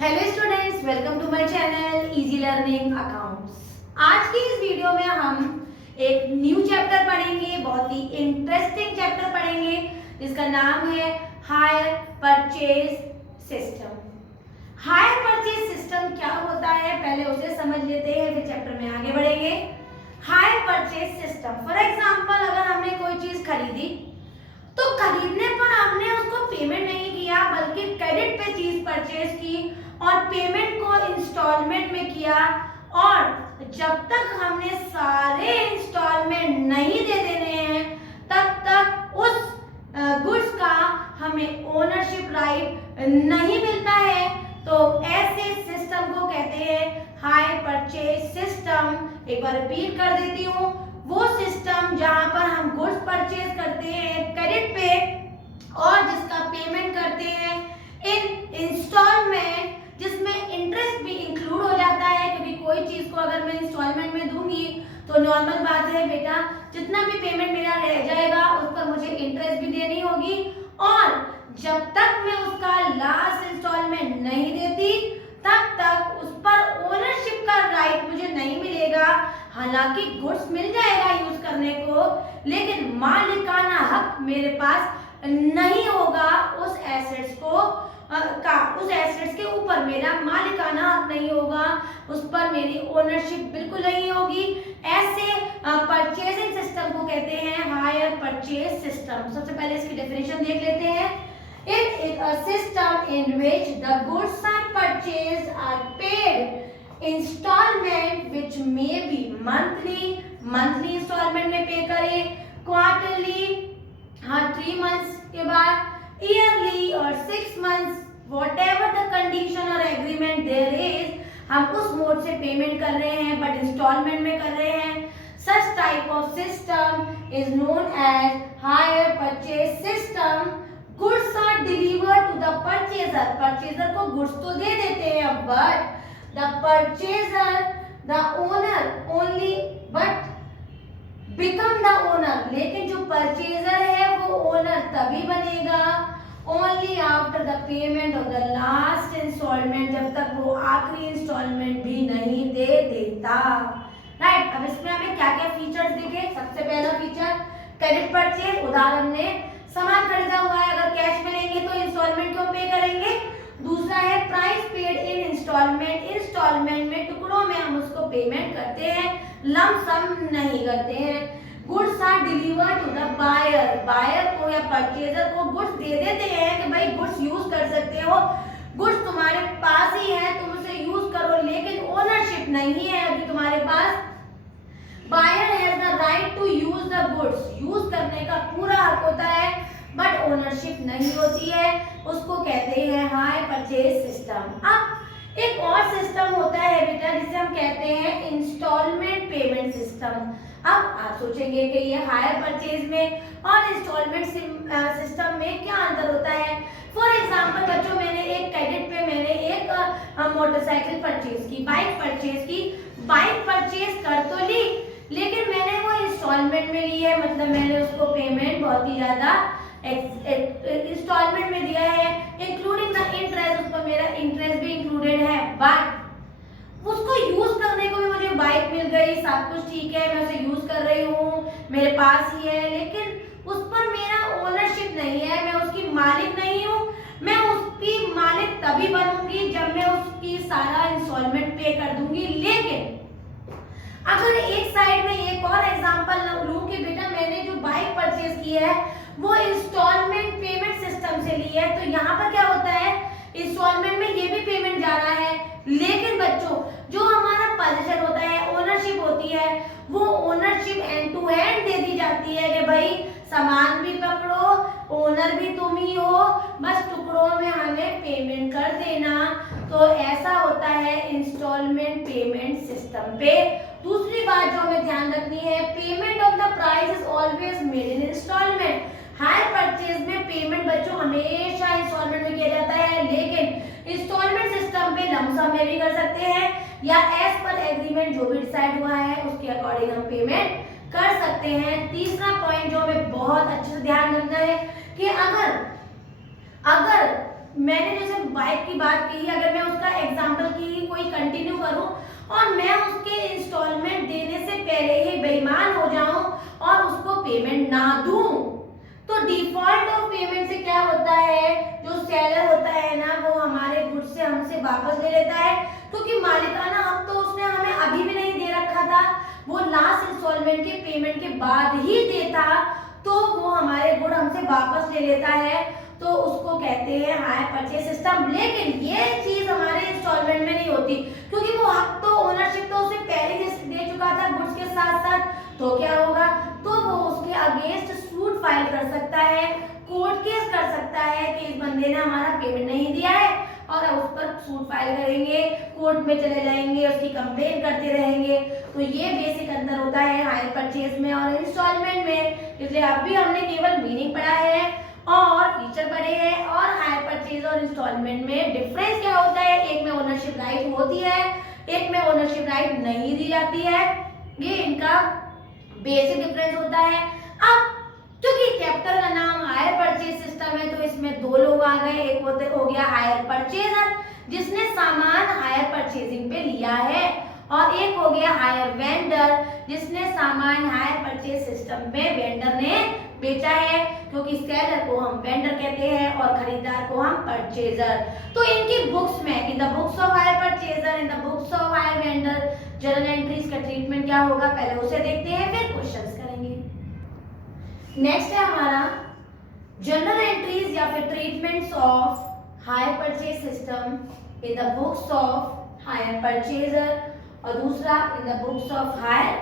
Hello students, welcome to my channel easy learning accounts. आज की इस वीडियो में हम एक न्यू चैप्टर पढ़ेंगे, बहुत ही इंटरेस्टिंग चैप्टर पढ़ेंगे जिसका नाम है higher purchase system. Higher purchase system क्या होता है पहले उसे समझ लेते हैं, फिर चैप्टर में आगे बढ़ेंगे। Higher purchase system, for example अगर हमने कोई चीज खरीदी तो खरीदने पर हमने उसको पेमेंट नहीं किया बल्कि क्रेडिट पे चीज परचेज की और पेमेंट को इंस्टॉलमेंट में किया, और जब तक हमने सारे इंस्टॉलमेंट नहीं दे देने हैं तब तक उस गुड्स का हमें ओनरशिप राइट नहीं मिलता है। तो ऐसे सिस्टम को कहते हैं हायर परचेज सिस्टम। एक बार रिपीट कर देती हूँ, वो सिस्टम जहां पर हम गुड्स परचेज करते हैं क्रेडिट पे और जिसका पेमेंट करते हैं इन इंस्टॉलमेंट, जिसमें इंटरेस्ट भी इंक्लूड हो जाता है, क्योंकि कोई चीज को अगर मैं इंस्टॉलमेंट में दूंगी तो नॉर्मल बात है बेटा, जितना भी पेमेंट मेरा रह जाएगा उस पर मुझे इंटरेस्ट भी देनी होगी, और जब तक मैं उसका लास्ट इंस्टॉलमेंट नहीं देती तब तक उस पर ओनरशिप का राइट मुझे नहीं मिलेगा। हालांकि गुड्स मिल जाएगा यूज करने को, लेकिन मालिकाना हक मेरे पास नहीं होगा उस एसेट्स को उस एसेट्स के ऊपर मेरा मालिकाना हक नहीं होगा, उस पर मेरी ओनरशिप बिल्कुल नहीं होगी। ऐसे परचेजिंग सिस्टम को कहते हैं हायर परचेज सिस्टम। सबसे पहले इसकी डेफिनेशन देख लेते हैं। It is a system in which the goods are purchased are paid installment which may be monthly installment में पे करें, quarterly 3 months के बाद, yearly और 6 months, whatever the condition or agreement there is, हम उस मोड से पेमेंट कर रहे हैं बट इंस्टॉलमेंट में कर रहे हैं। Such type of system is known as hire purchase system. Goods are delivered to the purchaser. Purchaser को goods तो दे देते हैं, but the purchaser, the owner only, but become the owner. लेकिन जो purchaser है वो owner तभी बनेगा only after the payment of the last installment, जब तक वो आखिरी इंस्टॉलमेंट भी नहीं दे देता। राइट, अब इसमें हमें क्या क्या फीचर्स दिखे। सबसे पहला फीचर क्रेडिट परचेज, उदाहरण में सामान खरीदा हुआ है, अगर कैश में लेंगे तो इंस्टॉलमेंट क्यों पे करेंगे। दूसरा है price paid in installment, installment में टुकड़ों में हम उसको पेमेंट करते हैं, लंप सम नहीं करते हैं। Goods are delivered to the buyer, buyer को या परचेजर को गुड्स दे देते हैं कि भाई गुड्स यूज कर सकते हो, गुड्स तुम्हारे पास ही है, तुम उसे यूज करो, लेकिन ओनरशिप नहीं है अभी तुम्हारे पास। Buyer has the right to use the goods, use करने का पूरा हक होता है बट ओनरशिप नहीं होती है, उसको कहते हैं हायर परचेज सिस्टम। अब एक और सिस्टम होता है बेटा जिसे हम कहते हैं इंस्टॉलमेंट पेमेंट सिस्टम। अब आप सोचेंगे कि ये हायर परचेज में और इंस्टॉलमेंट सिस्टम में क्या अंतर होता है। फॉर एग्जाम्पल बच्चों, मैंने एक क्रेडिट पे मैंने एक मोटरसाइकिल परचेज की, बाइक परचेज की, बाइक परचेज कर तो ली लेकिन मैंने वो इंस्टॉलमेंट में ली है, मतलब मैंने उसको पेमेंट बहुत ही ज्यादा इंस्टॉलमेंट में दिया है, इंक्लूडिंग द इंटरेस्ट, उस पर मेरा इंटरेस्ट भी इंक्लूडेड है, बट उसको यूज करने को भी मुझे बाइक मिल गई, सब कुछ ठीक है, मैं उसे यूज कर रही हूँ, मेरे पास ही है, लेकिन उस पर मेरा ओनरशिप नहीं है, मैं उसकी मालिक नहीं हूँ। मैं उसकी मालिक तभी बनूंगी जब मैं उसकी सारा इंस्टॉलमेंट पे कर दूंगी। लेकिन अगर एक साइड में एक और एग्जांपल लूं कि बेटा मैंने जो बाइक परचेज की है वो इंस्टॉलमेंट पेमेंट सिस्टम से ली है, तो यहाँ पर क्या होता है, इंस्टॉलमेंट में ये भी पेमेंट जा रहा है, लेकिन बच्चों जो हमारा पोजीशन होता है, ओनरशिप होती है, वो ओनरशिप एंड टू एंड दे दी जाती है कि भाई सामान भी पकड़ो, ओनर भी तुम ही हो, बस टुकड़ों में हमें पेमेंट कर देना। तो ऐसा होता है इंस्टॉलमेंट पेमेंट सिस्टम पे। दूसरी बात जो हमें ध्यान रखनी है, payment of the price is always made in installment. Hire purchase में पेमेंट बच्चों हमेशा इंस्टॉलमेंट में किया जाता है, लेकिन इंस्टॉलमेंट सिस्टम पे लम सम में भी कर सकते हैं या एज पर एग्रीमेंट जो भी डिसाइड हुआ है उसके अकॉर्डिंग हम पेमेंट कर सकते हैं। तीसरा पॉइंट जो हमें बहुत अच्छे से ध्यान रखना है कि अगर मैंने जैसे बाइक की बात की, अगर मैं उसका ही कोई कंटिन्यू करूं और मैं उसके इंस्टॉलमेंट देने से पहले ही बेईमान हो जाऊं और उसको पेमेंट ना दूं, तो डिफॉल्ट ऑफ पेमेंट से क्या होता है, जो सेलर होता है ना वो हमारे गुड्स से हमसे वापस ले लेता है, क्योंकि मालिकाना हक तो उसने हमें अभी भी नहीं दे रखा था, वो लास्ट इंस्टॉलमेंट के पेमेंट के बाद ही देता, तो वो हमारे गुड हमसे वापस ले लेता है, तो उसको कहते हैं हायर परचेज सिस्टम। लेकिन ये चीज हमारे इंस्टॉलमेंट में नहीं होती, क्योंकि वो हक तो ओनरशिप तो उसे पहले दे चुका था गुड्स के साथ साथ, तो क्या होगा, तो वो उसके अगेंस्ट सूट फाइल कर सकता है, कोर्ट केस कर सकता है कि इस बंदे ने हमारा पेमेंट नहीं दिया है, और उस पर सूट फाइल करेंगे, कोर्ट में चले जाएंगे, उसकी कंप्लेंट करते रहेंगे। तो ये बेसिक अंतर होता है हायर परचेज में और इंस्टॉलमेंट में। इसलिए अभी हमने केवल मीनिंग पढ़ा है और फीचर पढ़े हैं, और हायर परचेज और इंस्टॉलमेंट में डिफरेंस क्या होता है, एक में ओनरशिप राइट होती है, एक में ओनरशिप राइट नहीं दी जाती है, ये इनका बेसिक डिफरेंस होता है। अब क्योंकि चैप्टर का नाम हायर परचेज सिस्टम है, तो इसमें दो लोग आ गए, एक हो गया हायर परचेजर जिसने सामान हायर परचेजिंग पे लिया है, और एक हो गया हायर वेंडर जिसने सामान हायर परचेज सिस्टम में वेंडर ने बेचा है, क्योंकि सेलर को हम वेंडर कहते हैं और खरीदार को हम परचेजर। तो इनकी बुक्स में, in the books of hire purchaser, in the books of hire vendor, journal entries का ट्रीटमेंट क्या होगा, पहले उसे देखते हैं फिर क्वेश्चंस करेंगे। नेक्स्ट है हमारा जर्नल एंट्रीज या फिर treatments of hire purchase system in the books of hire purchaser, और दूसरा in the books of hire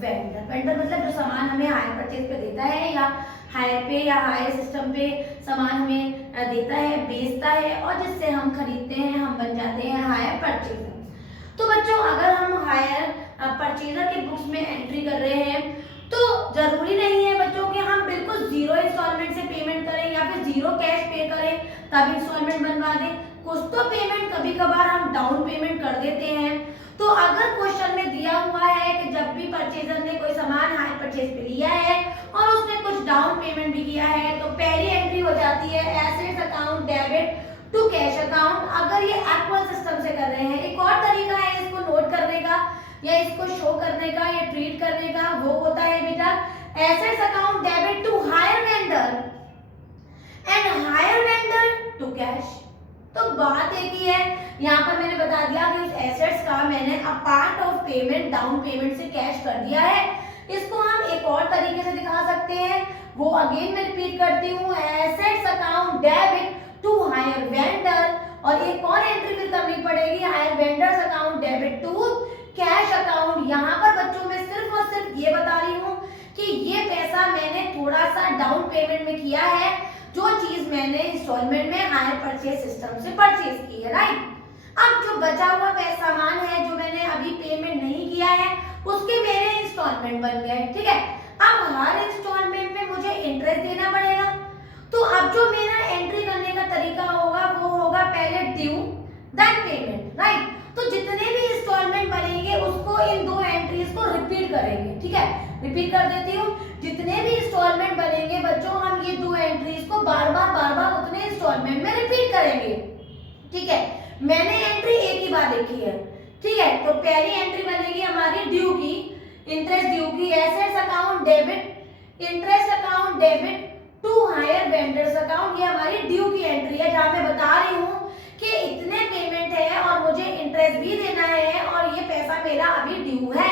vendor. Vendor मतलब जो सामान हमें हायर परचेज पे देता है या हायर पे या हायर सिस्टम पे सामान हमें देता है, बेचता है, और जिससे हम खरीदते हैं, हम बन जाते हैं हायर परचेजर। तो बच्चों अगर हम हायर परचेजर के बुक्स में एंट्री कर रहे हैं तो जरूरी नहीं है बच्चों कि हम बिल्कुल जीरो इंस्टॉलमेंट से पेमेंट करें या फिर जीरो कैश पे करें तब इंस्टॉलमेंट बनवा दें। कुछ तो पेमेंट कभी कभार हम डाउन पेमेंट कर देते हैं। तो अगर क्वेश्चन में दिया हुआ है कि जब भी परचेजर ने कोई सामान हायर परचेज पे लिया है और उसने कुछ डाउन पेमेंट भी किया है, तो पहली एंट्री हो जाती है assets account debit to cash account. अगर ये एक्चुअल सिस्टम से कर रहे हैं, एक और तरीका है इसको नोट करने का या इसको शो करने का या ट्रीट करने का, वो होता है बेटा assets account debit to hire vendor and hire vendor to cash. तो बात एक ही है, यहाँ पर मैंने बता दिया कि उस एसेट्स का मैंने a part of payment down payment से कैश कर दिया है। इसको हम एक और तरीके से दिखा सकते हैं, वो अगेन मैं रिपीट करती हूँ, assets account debit to hire vendor, और एक और एंट्री फिर करनी पड़ेगी hire vendors account debit to cash account. यहाँ पर बच्चों में सिर्फ और सिर्फ ये बता रही हूँ कि ये पैसा मैंने थोड़ा सा डाउन पेमेंट में किया है, जो चीज मैंने इंस्टॉलमेंट में हायर परचेज सिस्टम से परचेज की है, राइट। अब जो बचा हुआ पैसा सामान है जो मैंने अभी पेमेंट नहीं किया है, उसके मेरे इंस्टॉलमेंट बन गए, ठीक है। अब हर इंस्टॉलमेंट में मुझे इंटरेस्ट देना पड़ेगा, तो अब जो मेरा एंट्री करने का तरीका होगा वो होगा पहले ड्यू देन पेमेंट, राइट। तो जितने भी इंस्टॉलमेंट बनेंगे उसको इन दो एंट्रीज को रिपीट करेंगे, ठीक है। रिपीट कर देती हूँ, जितने भी इंस्टॉलमेंट बनेंगे बच्चों हम ये दो एंट्रीज को बार बार उतने इंस्टॉलमेंट में रिपीट करेंगे, ठीक है। मैंने एंट्री एक ही बार लिखी है, ठीक है। तो पहली एंट्री बनेगी हमारी ड्यू की, इंटरेस्ट ड्यू की, assets account debit interest account debit to hire vendors account. ये हमारी ड्यू की एंट्री है, जहां मैं बता रही हूँ कि इतने पेमेंट है और मुझे इंटरेस्ट भी देना है और ये पैसा मेरा अभी ड्यू है।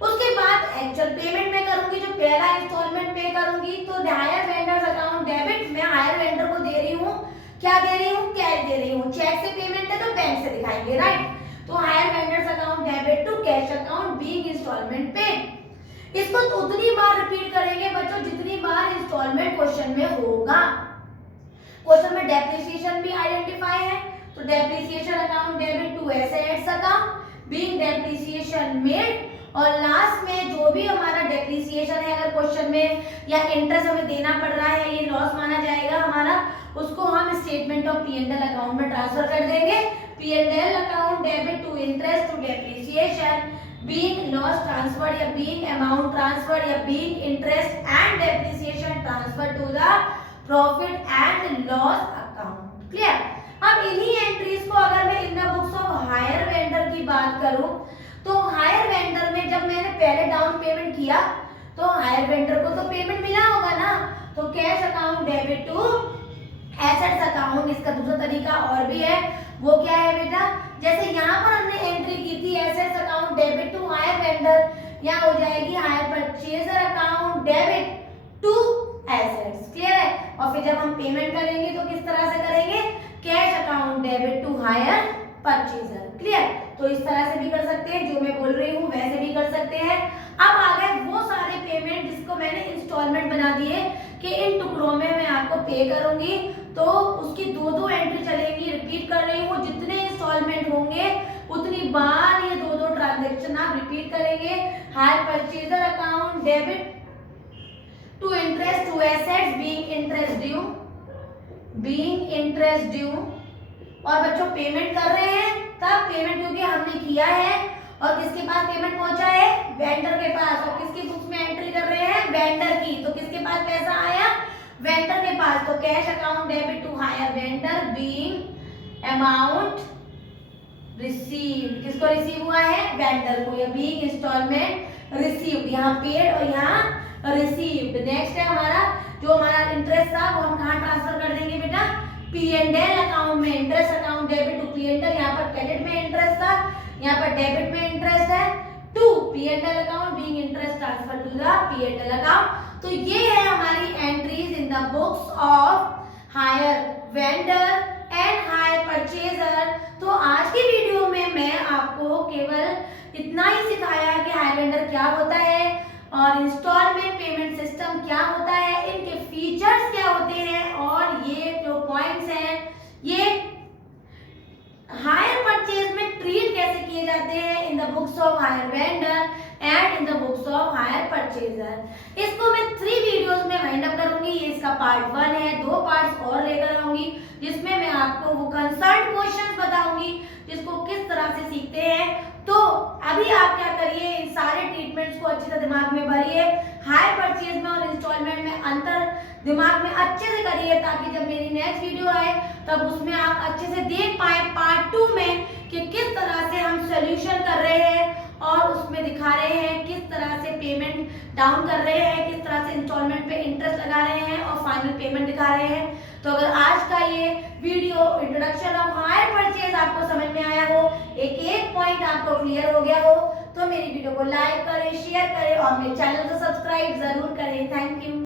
उसके बाद एक्चुअल पेमेंट में करूंगी, जो पहला इंस्टॉलमेंट पे करूंगी, तो हायर वेंडर्स अकाउंट डेबिट मैं हायर वेंडर को दे रही हूँ, क्या दे रही हूँ, कैश दे रही हूँ। चेक से पेमेंट है तो बैंक से दिखाएंगे, राइट। तो hire vendors account debit to cash account being installment paid. इसको तो उतनी बार रिपीट करेंगे बच्चों जितनी बार इंस्टॉलमेंट क्वेश्चन में होगा। क्वेश्चन में डेप्रिसिएशन भी आइडेंटिफाई है, तो depreciation account debit to assets account being depreciation made, और लास्ट में जो भी हमारा डेप्रिसिएशन है अगर क्वेश्चन में या इंटरेस्ट हमें देना पड़ रहा है, ये लॉस माना जाएगा हमारा, उसको हम स्टेटमेंट ऑफ P&L अकाउंट में ट्रांसफर कर देंगे। P&L account debit to interest to depreciation being loss transferred या बीइंग अमाउंट ट्रांसफर्ड या being interest and depreciation transfer to the profit and loss account. Clear. अब इन्हीं एंट्रीज को अगर मैं in the books of hire करूं तो higher vendor में जब मैंने पहले डाउन पेमेंट किया तो हायर वेंडर को तो पेमेंट मिला होगा ना, तो cash account debit to assets account. इसका दूसरा तरीका और भी है, वो क्या है बेटा, जैसे यहाँ पर हमने एंट्री की थी assets account debit to hire vendor, यहाँ हो जाएगी hire purchaser account debit to assets. Clear है? और फिर जब हम पेमेंट करेंगे तो किस तरह से करेंगे, cash account debit to hire purchaser. Clear? तो इस तरह से भी कर सकते हैं, जो मैं बोल रही हूँ वैसे भी कर सकते हैं। अब आ गए वो सारे पेमेंट जिसको मैंने इंस्टॉलमेंट बना दिए कि इन टुकड़ों में मैं आपको पे करूंगी, तो उसकी दो दो एंट्री चलेगी। रिपीट कर रही हूँ, जितने इंस्टॉलमेंट होंगे उतनी बार ये दो दो ट्रांजेक्शन आप रिपीट करेंगे। Hire purchaser account debit to interest to assets being interest due. और बच्चों पेमेंट कर रहे हैं तब पेमेंट क्योंकि हमने किया है और किसके पास पेमेंट पहुंचा है, वेंडर के पास, और किसकी बुक्स में एंट्री कर रहे हैं, वेंडर की, तो किसके पास पैसा आया, वेंडर के पास। तो cash account debit to hire vendor being amount received, किसको रिसीव हुआ है, वेंडर को, या बीइंग इंस्टॉलमेंट रिसीव्ड, यहाँ पेड और यहाँ रिसीव्ड। नेक्स्ट है हमारा जो हमारा इंटरेस्ट था वो हम कहाँ ट्रांसफर कर देंगे बेटा, P&L अकाउंट में। Interest account debit to P&L, यहाँ पर क्रेडिट में इंटरेस्ट था, यहाँ पर डेबिट में इंटरेस्ट है, to P&L account being interest transfer to the P&L account. तो ये है हमारी entries in the books of hire vendor and hire purchaser. तो आज की वीडियो में मैं आपको केवल इतना ही सिखाया कि हायर वेंडर क्या होता है और इंस्टॉलमेंट पेमेंट सिस्टम क्या होता है, इनके फीचर्स क्या होते हैं, और ये जो पॉइंट्स हैं ये हायर परचेज में ट्रीट कैसे किए जाते हैं in the books of hire vendor and in the books of hire purchaser. इसको मैं 3 वीडियोस में वाइंड अप करूंगी। ये इसका पार्ट 1 है, 2 पार्ट्स और लेकर आऊंगी जिसमें मैं आपको वो कंसर्न क्वेश्चंस बताऊंगी जिसको किस तरह से सीखते हैं। तो अभी आप क्या करिए, इन सारे ट्रीटमेंट्स को अच्छे से दिमाग में भरिए, हायर परचेज में और इंस्टॉलमेंट में अंतर दिमाग में अच्छे से करिए, ताकि जब मेरी नेक्स्ट वीडियो आए तब उसमें आप अच्छे से देख पाए पार्ट 2 में कि किस तरह से हम सोल्यूशन कर रहे हैं और उसमें दिखा रहे हैं किस तरह से पेमेंट डाउन कर रहे हैं, किस तरह से इंस्टॉलमेंट पे इंटरेस्ट लगा रहे हैं और फाइनल पेमेंट दिखा रहे हैं। तो अगर आज का ये video introduction of hire purchase आपको समझ में आया हो, एक एक पॉइंट आपको क्लियर हो गया हो, तो मेरी वीडियो को लाइक करें, शेयर करें और मेरे चैनल को सब्सक्राइब जरूर करें। Thank you.